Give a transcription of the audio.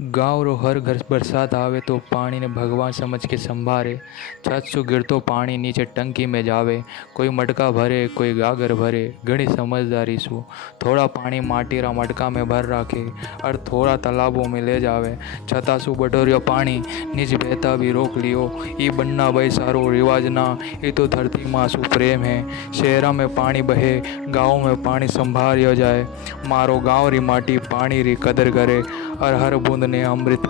गाँव रो हर घर बरसात आवे तो पानी ने भगवान समझ के संभारे। छत से गिरतो पानी नीचे टंकी में जावे। कोई मटका भरे, कोई गागर भरे। घणी समझदारी सु थोड़ा पानी माटी रा मटका में भर राखे और थोड़ा तालाबों में ले जावे। छता सु बटोरियो पानी नीच बहता भी रोक लियो। ई बनना भाई सारो रिवाज ना, ये तो धरती माँ सु प्रेम है। शहरा में पानी बहे, गाँव में पानी संभालियो जाए। मारो गाँव री माटी पानी री कदर करे और हर बूंद ने अमृत